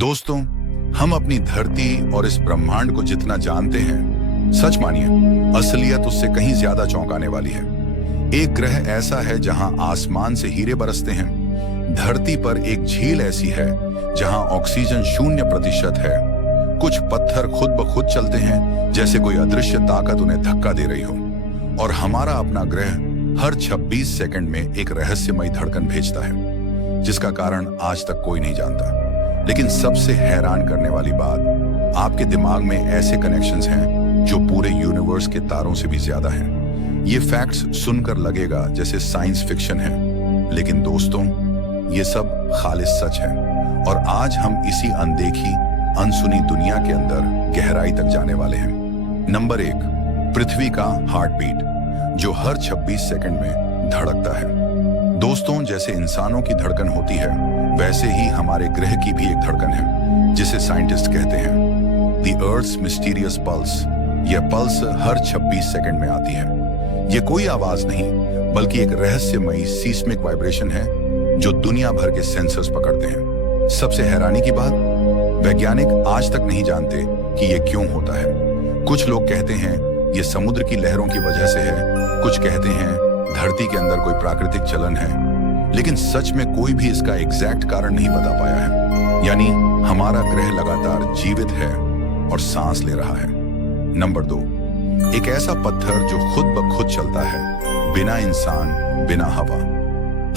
दोस्तों, हम अपनी धरती और इस ब्रह्मांड को जितना जानते हैं, सच मानिए असलियत उससे कहीं ज्यादा चौंकाने वाली है। एक ग्रह ऐसा है जहां आसमान से हीरे बरसते हैं। धरती पर एक झील ऐसी है जहां ऑक्सीजन 0% है। कुछ पत्थर खुद ब खुद चलते हैं, जैसे कोई अदृश्य ताकत उन्हें धक्का दे रही हो। और हमारा अपना ग्रह हर 26 सेकंड में एक रहस्यमयी धड़कन भेजता है, जिसका कारण आज तक कोई नहीं जानता। लेकिन सबसे हैरान करने वाली बात, आपके दिमाग में ऐसे कनेक्शंस हैं जो पूरे यूनिवर्स के तारों से भी ज्यादा हैं। ये फैक्ट्स सुनकर लगेगा जैसे साइंस फिक्शन है, लेकिन दोस्तों, ये सब खालिस सच है। और आज हम इसी अनदेखी, अनसुनी दुनिया के अंदर गहराई तक जाने वाले हैं। नंबर 1, पृथ्वी का हार्ट बीट, जो हर 26 सेकंड में धड़कता है। दोस्तों, जैसे इंसानों की धड़कन होती है, वैसे ही हमारे ग्रह की भी एक धड़कन है, जिसे साइंटिस्ट कहते हैं द अर्थ्स मिस्टीरियस पल्स। यह पल्स हर 26 सेकंड में आती है। यह कोई आवाज नहीं, बल्कि एक रहस्यमयी सीस्मिक वाइब्रेशन है जो दुनिया भर के सेंसर्स पकड़ते हैं। सबसे हैरानी की बात, वैज्ञानिक आज तक नहीं जानते कि यह क्यों होता है। कुछ लोग कहते हैं यह समुद्र की लहरों की वजह से है, कुछ कहते हैं धरती के अंदर कोई प्राकृतिक चलन है, लेकिन सच में कोई भी इसका एग्जैक्ट कारण नहीं बता पाया है। यानी हमारा ग्रह लगातार जीवित है और सांस ले रहा है। नंबर 2, एक ऐसा पत्थर जो खुद ब खुद चलता है, बिना इंसान, बिना हवा।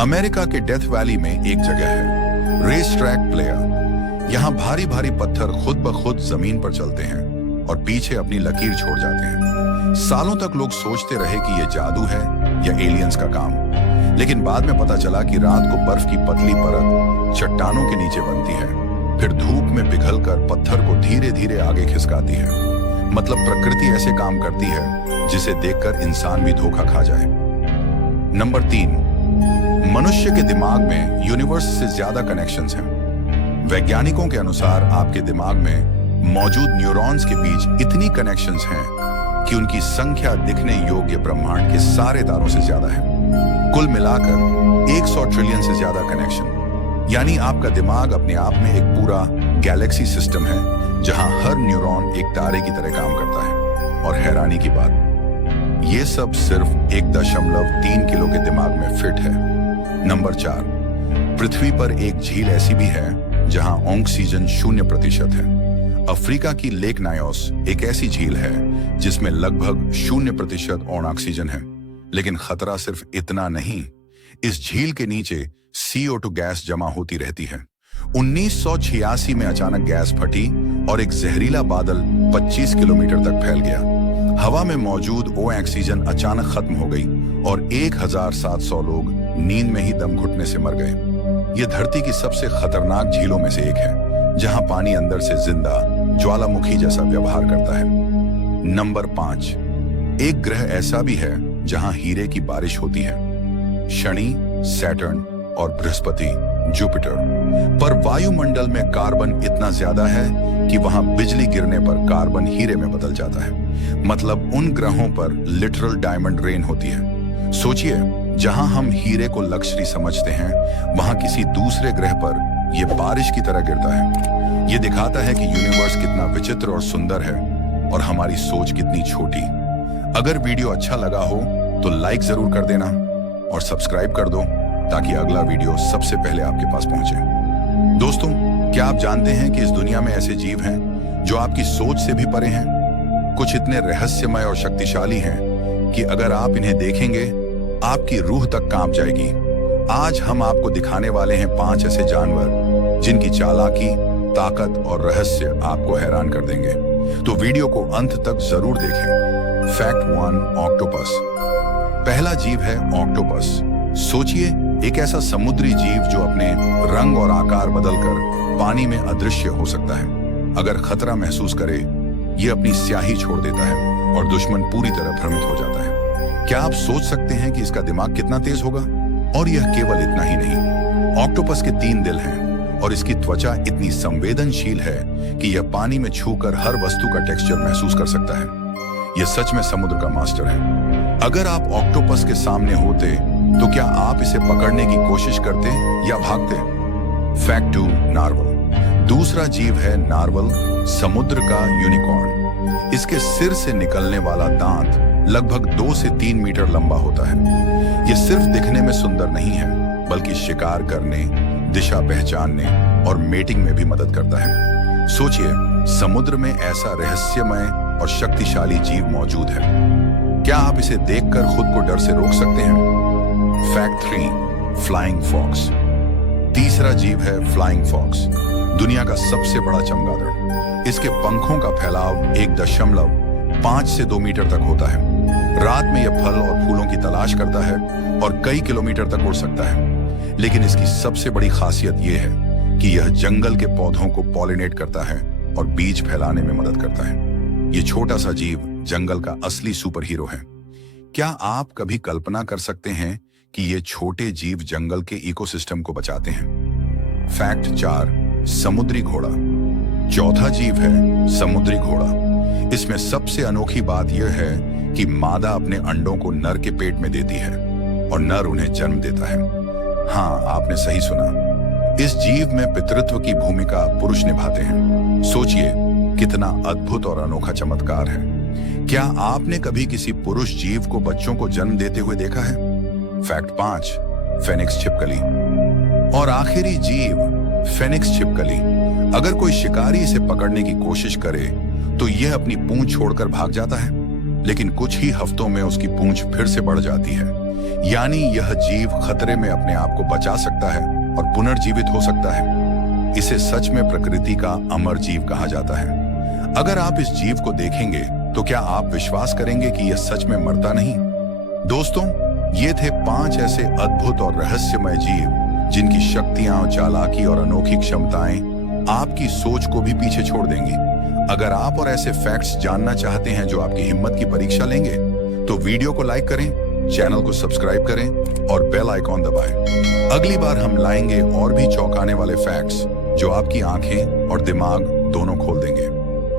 अमेरिका के डेथ वैली में एक जगह है, रेस ट्रैक प्लेयर। यहाँ भारी भारी पत्थर खुद ब खुद जमीन पर चलते हैं और पीछे अपनी लकीर छोड़ जाते हैं। सालों तक लोग सोचते रहे कि यह जादू है या एलियंस का काम, लेकिन बाद में पता चला कि रात को बर्फ की पतली परत चट्टानों के नीचे बनती है, फिर धूप में पिघलकर पत्थर को धीरे धीरे आगे खिसकाती है। मतलब प्रकृति ऐसे काम करती है जिसे देखकर इंसान भी धोखा खा जाए। नंबर 3, मनुष्य के दिमाग में यूनिवर्स से ज्यादा कनेक्शंस हैं। वैज्ञानिकों के अनुसार आपके दिमाग में मौजूद न्यूरॉन्स के बीच इतनी कनेक्शंस हैं कि उनकी संख्या दिखने योग्य ब्रह्मांड के सारे तारों से ज्यादा है। कुल मिलाकर 100 ट्रिलियन से ज्यादा कनेक्शन। यानी आपका दिमाग अपने आप में एक पूरा गैलेक्सी सिस्टम है, जहां हर न्यूरॉन एक तारे की तरह काम करता है। और हैरानी की बात, यह सब सिर्फ 1.3 किलो के दिमाग में फिट है। नंबर 4, पृथ्वी पर एक झील ऐसी भी है जहां ऑक्सीजन 0% है। अफ्रीका की लेक नायोस एक ऐसी झील है जिसमें लगभग 0% ऑक्सीजन है। लेकिन खतरा सिर्फ इतना नहीं, इस झील के नीचे CO2 गैस जमा होती रहती है। 1986 में अचानक गैस फटी और एक जहरीला बादल 25 किलोमीटर तक फैल गया। हवा में मौजूद ऑक्सीजन अचानक खत्म हो गई और 1700 लोग नींद में ही दम घुटने से मर गए। यह धरती की सबसे खतरनाक झीलों में से एक है, जहां पानी अंदर से जिंदा ज्वालामुखी जैसा व्यवहार करता है। नंबर 5, एक ग्रह ऐसा भी है जहां हीरे की बारिश होती है, शनि, सैटर्न और बृहस्पति, जुपिटर। पर वायुमंडल में कार्बन इतना ज्यादा है कि वहां बिजली गिरने पर कार्बन हीरे में बदल जाता है। मतलब उन ग्रहों पर लिटरल डायमंड रेन होती है। सोचिए, जहां हम हीरे को लक्ष्मी समझते हैं, वहां किसी दूसरे ग्रह पर यह बारिश की तरह गिरता है। यह दिखाता है कि यूनिवर्स कितना विचित्र और सुंदर है और हमारी सोच कितनी छोटी। अगर वीडियो अच्छा लगा हो तो लाइक जरूर कर देना और सब्सक्राइब कर दो, ताकि अगला वीडियो सबसे पहले आपके पास पहुंचे। दोस्तों, क्या आप जानते हैं कि इस दुनिया में ऐसे जीव हैं जो आपकी सोच से भी परे हैं? कुछ इतने रहस्यमय और शक्तिशाली हैं कि अगर आप इन्हें देखेंगे, आपकी रूह तक कांप जाएगी। आज हम आपको दिखाने वाले हैं 5 ऐसे जानवर जिनकी चालाकी, ताकत और रहस्य आपको हैरान कर देंगे। तो वीडियो को अंत तक जरूर देखें। Fact 1, octopus. पहला जीव है ऑक्टोपस। सोचिए, एक ऐसा समुद्री जीव जो अपने रंग और आकार बदलकर पानी में अदृश्य हो सकता है। अगर खतरा महसूस करे, यह अपनी स्याही छोड़ देता है और दुश्मन पूरी तरह भ्रमित हो जाता है। क्या आप सोच सकते हैं कि इसका दिमाग कितना तेज होगा? और यह केवल इतना ही नहीं, ऑक्टोपस के 3 दिल हैं और इसकी त्वचा इतनी संवेदनशील है कि यह पानी में छूकर हर वस्तु का टेक्सचर महसूस कर सकता है। यह सच में समुद्र का मास्टर है। अगर आप ऑक्टोपस के सामने होते तो क्या आप इसे पकड़ने की कोशिश करते या भागते? फैक्ट 2, नार्वल। दूसरा जीव है नार्वल, समुद्र का यूनिकॉर्न। इसके सिर से निकलने वाला दांत लगभग 2 से 3 मीटर लंबा होता है। यह सिर्फ दिखने में सुंदर नहीं है, बल्कि शिकार करने, दिशा पहचानने और मेटिंग में भी मदद करता है। सोचिए, समुद्र में ऐसा रहस्यमय और शक्तिशाली जीव मौजूद है। क्या आप इसे देखकर खुद को डर से रोक सकते हैं? Fact 3, flying fox. तीसरा जीव है फ्लाइंग फॉक्स, दुनिया का सबसे बड़ा चमगादड़। इसके पंखों का फैलाव 1.5 से 2 मीटर तक होता है। रात में यह फल और फूलों की तलाश करता है और कई किलोमीटर तक उड़ सकता है। लेकिन इसकी सबसे बड़ी खासियत यह है कि यह जंगल के पौधों को पॉलिनेट करता है और बीज फैलाने में मदद करता है। ये छोटा सा जीव जंगल का असली सुपर हीरो है। क्या आप कभी कल्पना कर सकते हैं कि ये छोटे जीव जंगल के इकोसिस्टम को बचाते हैं? फैक्ट 4, समुद्री घोड़ा। चौथा जीव है समुद्री घोड़ा। इसमें सबसे अनोखी बात यह है कि मादा अपने अंडों को नर के पेट में देती है और नर उन्हें जन्म देता है। हाँ, आपने सही सुना। इस जीव में पितृत्व की भूमिका पुरुष निभाते हैं। सोचिए, कितना अद्भुत और अनोखा चमत्कार है। क्या आपने कभी किसी पुरुष जीव को बच्चों को जन्म देते हुए देखा है? फैक्ट 5, फेनिक्स छिपकली। और आखिरी जीव, फेनिक्स छिपकली। अगर कोई शिकारी इसे पकड़ने की कोशिश करे तो यह अपनी पूंछ छोड़कर भाग जाता है, लेकिन कुछ ही हफ्तों में उसकी पूंछ फिर से बढ़ जाती है। यानी यह जीव खतरे में अपने आप को बचा सकता है और पुनर्जीवित हो सकता है। इसे सच में प्रकृति का अमर जीव कहा जाता है। अगर आप इस जीव को देखेंगे तो क्या आप विश्वास करेंगे कि यह सच में मरता नहीं? दोस्तों, ये थे 5 ऐसे अद्भुत और रहस्यमय जीव जिनकी शक्तियां, चालाकी और अनोखी क्षमताएं आपकी सोच को भी पीछे छोड़ देंगी। अगर आप और ऐसे फैक्ट्स जानना चाहते हैं जो आपकी हिम्मत की परीक्षा लेंगे, तो वीडियो को लाइक करें, चैनल को सब्सक्राइब करें और बेल आइकॉन दबाएं। अगली बार हम लाएंगे और भी चौंकाने वाले फैक्ट्स जो आपकी आंखें और दिमाग दोनों खोल देंगे।